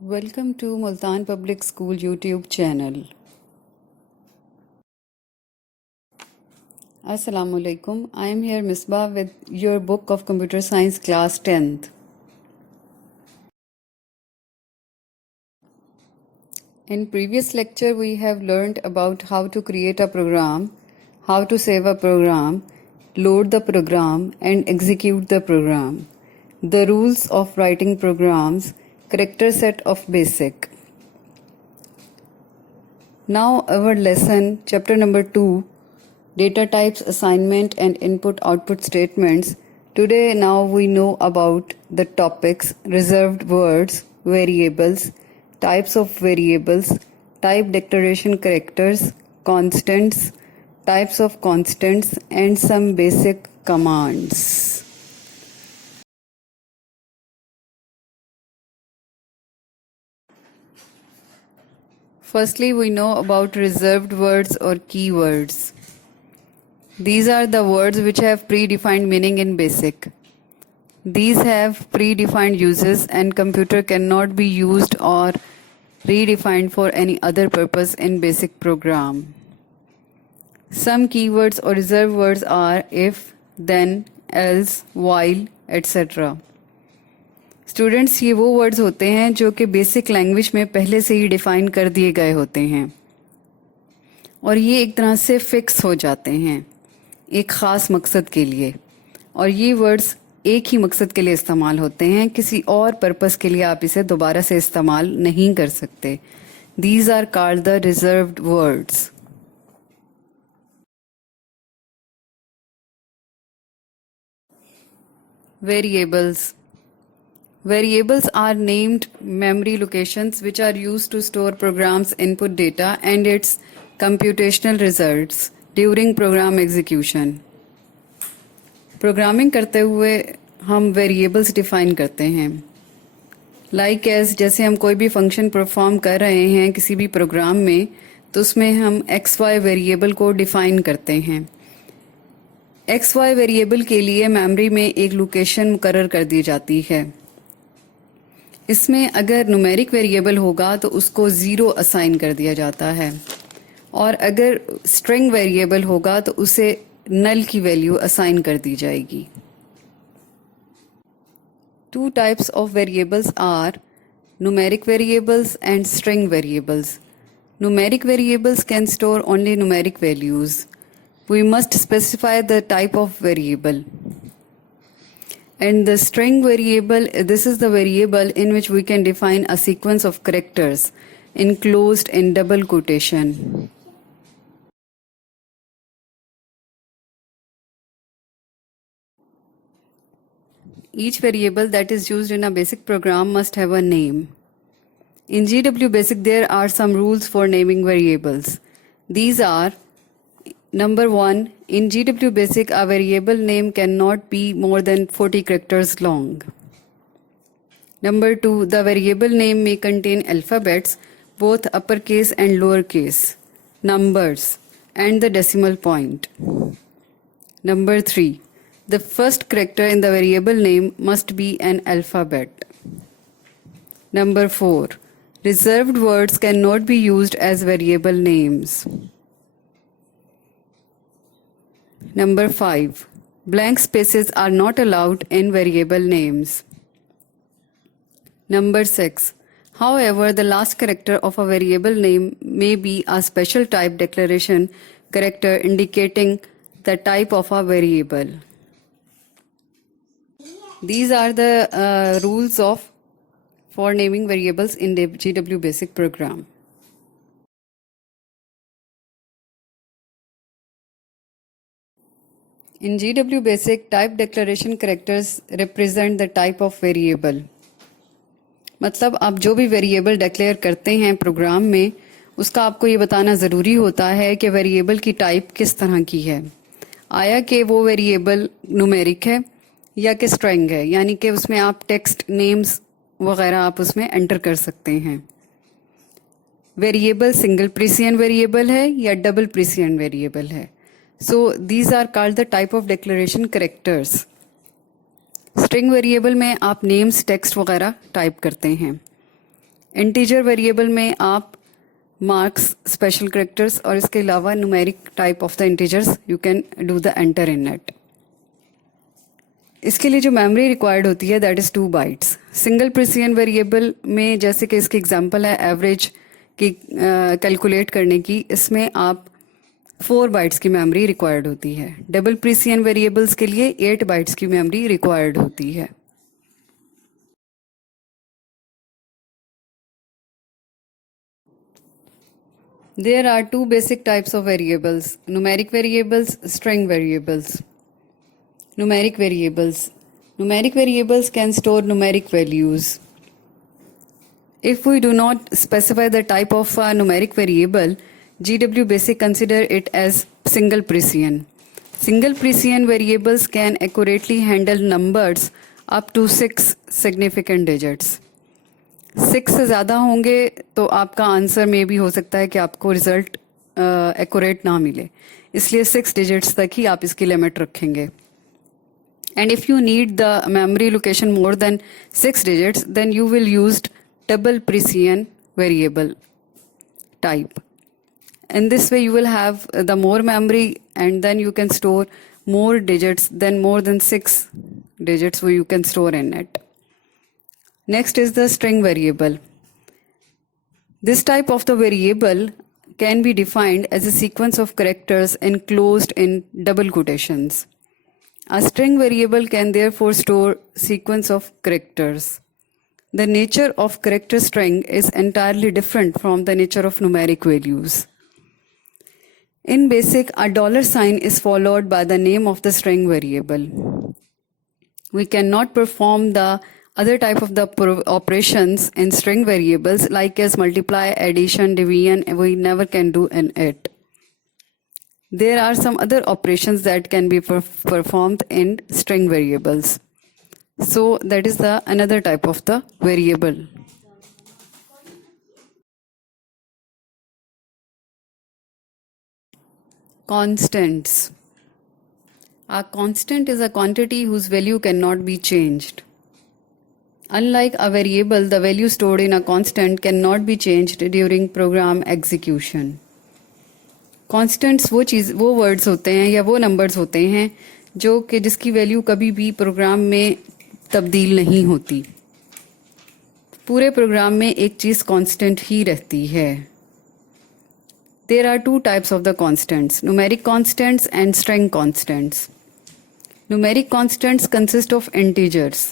Welcome to Multan Public School YouTube channel. Assalamu alaikum. I am here Misbah with your book of Computer Science class 10th. In previous lecture we have learned about how to create a program, how to save a program, load the program and execute the program, the rules of writing programs, character set of basic. Now our lesson chapter number 2, data types, assignment and input-output statements. Today now we know about the topics reserved words, variables, types of variables, type declaration characters, constants, types of constants and some basic commands. Firstly, we know about reserved words or keywords. These are the words which have predefined meaning in BASIC. These have predefined uses and computer cannot be used or redefined for any other purpose in BASIC program. Some keywords or reserved words are if, then, else, while, etc. Students ये वो words होते हैं जो कि basic language में पहले से ही define कर दिए गए होते हैं और ये एक तरह से फिक्स हो जाते हैं एक ख़ास मकसद के लिए और ये वर्ड्स एक ही मकसद के लिए इस्तेमाल होते हैं, किसी और पर्पस के लिए आप इसे दोबारा से इस्तेमाल नहीं कर सकते. These are called the reserved words. Variables. Variables are named memory locations which are used to store programs' input data and its computational results during program execution. Programming करते हुए हम वेरिएबल्स डिफाइन करते हैं. लाइक एज जैसे हम कोई भी function perform कर रहे हैं किसी भी प्रोग्राम में तो उसमें हम एक्स वाई वेरिएबल को डिफाइन करते हैं. एक्स वाई वेरिएबल के लिए मेमोरी में एक लोकेशन मुकर्रर कर दी जाती है. इसमें अगर न्यूमेरिक वेरिएबल होगा तो उसको 0 असाइन कर दिया जाता है और अगर स्ट्रिंग वेरिएबल होगा तो उसे नल की वैल्यू असाइन कर दी जाएगी. Two types of variables are numeric variables and string variables. Numeric variables can store only numeric values. We must specify the type of variable. And the string variable, this is the variable in which we can define a sequence of characters enclosed in double quotation. Each variable that is used in a basic program must have a name. In GW Basic, there are some rules for naming variables. These are: number 1, in GW Basic, a variable name cannot be more than 40 characters long. Number 2, the variable name may contain alphabets, both uppercase and lowercase, numbers, and the decimal point. Number 3, the first character in the variable name must be an alphabet. Number 4, reserved words cannot be used as variable names. Number 5, blank spaces are not allowed in variable names. Number 6, however, the last character of a variable name may be a special type declaration character indicating the type of a variable. These are the rules for naming variables in the GW Basic program. In GW Basic, type declaration characters represent the type of variable. मतलब आप जो भी variable declare करते हैं programme में उसका आपको ये बताना ज़रूरी होता है कि वेरिएबल की टाइप किस तरह की है. आया कि वो वेरिएबल न्यूमेरिक है या कि स्ट्रिंग है, यानी कि उसमें आप टेक्स्ट नेम्स वगैरह आप उसमें एंटर कर सकते हैं. वेरिएबल सिंगल प्रीसियन वेरिएबल है या डबल प्रीसियन वेरिएबल है. So these are called the type of declaration characters. String variable में आप नेम्स टेक्स्ट वगैरह टाइप करते हैं. इंटीजर वेरिएबल में आप मार्क्स, स्पेशल करेक्टर्स और इसके अलावा numeric type of the integers you can do the enter in it. इसके लिए जो मेमोरी रिक्वायर्ड होती है that is 2 bytes. Single precision variable में जैसे कि इसकी एग्जांपल है एवरेज की कैलकुलेट करने की, इसमें आप 4 बाइट्स की मेमोरी रिक्वायर्ड होती है. डबल प्रिसिजन वेरिएबल्स के लिए 8 बाइट्स की मेमोरी रिक्वायर्ड होती है. There are 2 basic types of variables: numeric variables, string variables. Numeric variables. Numeric variables can store numeric values. If we do not specify the type of a numeric variable, GW Basic consider it as single precision. Single precision variables can accurately handle numbers up to 6 significant digits. 6 से ज़्यादा होंगे तो आपका answer में भी हो सकता है कि आपको रिजल्ट एक्यूरेट ना मिले, इसलिए 6 डिजिट्स तक ही आप इसकी लिमिट रखेंगे. And if you need the memory location more than 6 digits then you will use double precision variable type. In this way you will have the more memory and then you can store more digits than more than 6 digits where you can store in it. Next is the string variable. This type of the variable can be defined as a sequence of characters enclosed in double quotations. A string variable can therefore store sequence of characters. The nature of character string is entirely different from the nature of numeric values. In BASIC, a $sign is followed by the name of the string variable. We cannot perform the other type of the operations in string variables like as multiply, addition, division, we never can do in it. There are some other operations that can be performed in string variables. So that is the another type of the variable. Constants. A constant is a quantity whose value cannot be changed. Unlike a variable, the value stored in a constant cannot be changed during program execution. Constants वो words होते हैं या वो numbers होते हैं जो कि जिसकी वैल्यू कभी भी प्रोग्राम में तब्दील नहीं होती. पूरे प्रोग्राम में एक चीज़ कांस्टेंट ही रहती है. There are 2 types of the constants: numeric constants and string constants. Numeric constants consist of integers,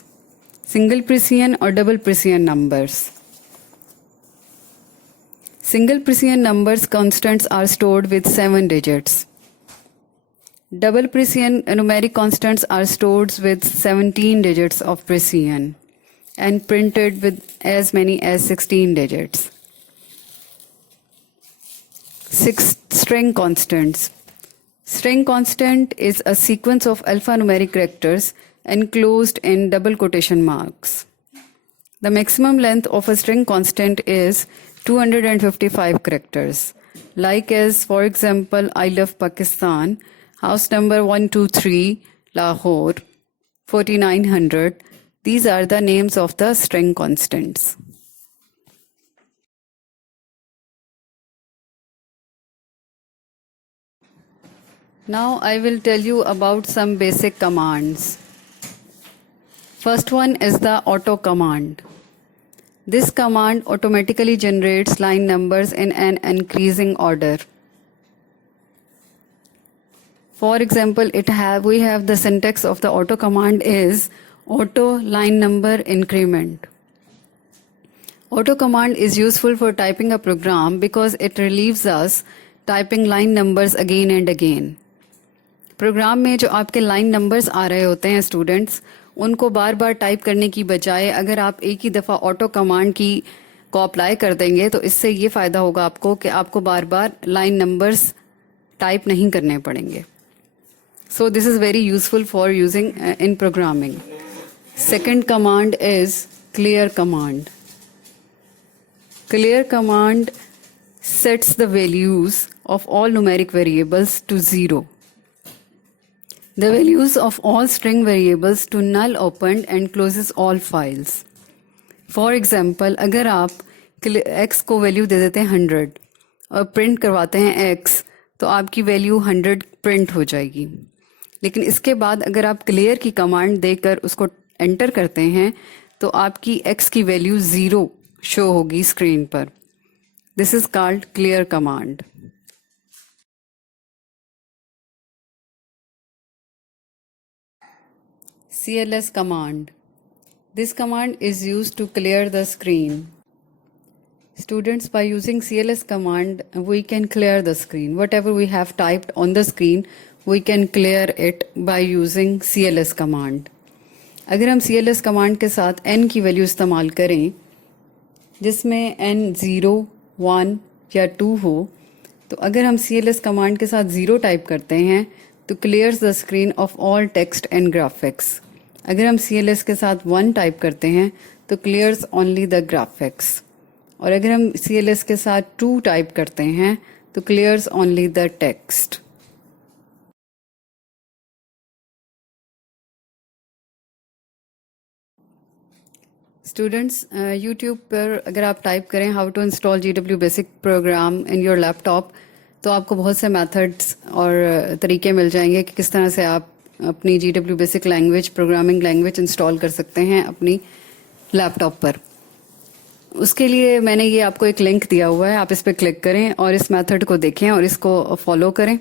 single precision or double precision numbers. Single precision numbers constants are stored with 7 digits. Double precision numeric constants are stored with 17 digits of precision and printed with as many as 16 digits. 6 string constants. String constant is a sequence of alphanumeric characters enclosed in double quotation marks. The maximum length of a string constant is 255 characters. Like as, for example, I love Pakistan, house number 123, Lahore, 4900. These are the names of the string constants. Now I will tell you about some basic commands. First one is the auto command. This command automatically generates line numbers in an increasing order. For example, we have the syntax of the auto command is auto line number increment. Auto command is useful for typing a program because it relieves us typing line numbers again and again. Program में जो आपके line numbers आ रहे होते हैं students, उनको बार बार type करने की बजाय अगर आप एक ही दफ़ा ऑटो कमांड की को अप्लाई कर देंगे तो इससे ये फ़ायदा होगा आपको कि आपको बार बार लाइन नंबर्स टाइप नहीं करने पड़ेंगे. So this is very useful for using in programming. Second command is clear command. Clear command sets the values of all numeric variables to 0. The values of all string variables to null opened and closes all files. For example, अगर आप x को value दे देते हैं 100 और print करवाते हैं x, तो आपकी वैल्यू 100 प्रिंट हो जाएगी। लेकिन इसके बाद अगर आप क्लियर की कमांड देकर उसको एंटर करते हैं तो आपकी एक्स की वैल्यू 0 शो होगी स्क्रीन पर। This is called clear command. CLS command. This command is used to clear the screen. Students, by using CLS command, we can clear the screen. Whatever we have typed on the screen, we can clear it by using CLS command. अगर हम CLS command के साथ n की value इस्तेमाल करें जिसमें n 0, 1 या 2 हो, तो अगर हम CLS command के साथ 0 टाइप करते हैं तो clears the screen of all text and graphics. अगर हम CLS के साथ 1 टाइप करते हैं तो clears only the graphics. और अगर हम CLS के साथ 2 टाइप करते हैं तो clears only the text. Students, YouTube पर अगर आप टाइप करें how to install GW basic program in your laptop तो आपको बहुत से मेथड्स और तरीके मिल जाएंगे कि किस तरह से आप अपनी GW basic language, programming language install कर सकते हैं अपनी लैपटॉप पर। उसके लिए मैंने ये आपको एक लिंक दिया हुआ है, आप इस पर क्लिक करें और इस मेथड को देखें और इसको फॉलो करें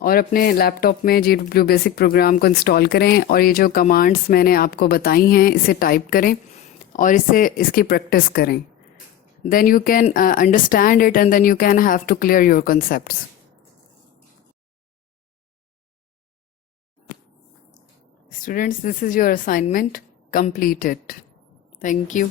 और अपने लैपटॉप में GW बेसिक प्रोग्राम को इंस्टॉल करें और ये जो कमांड्स मैंने आपको बताई हैं इसे टाइप करें और इसकी प्रैक्टिस करें। Then you can understand it and then you can have to clear your concepts. Students, this is your assignment. Complete it. Thank you.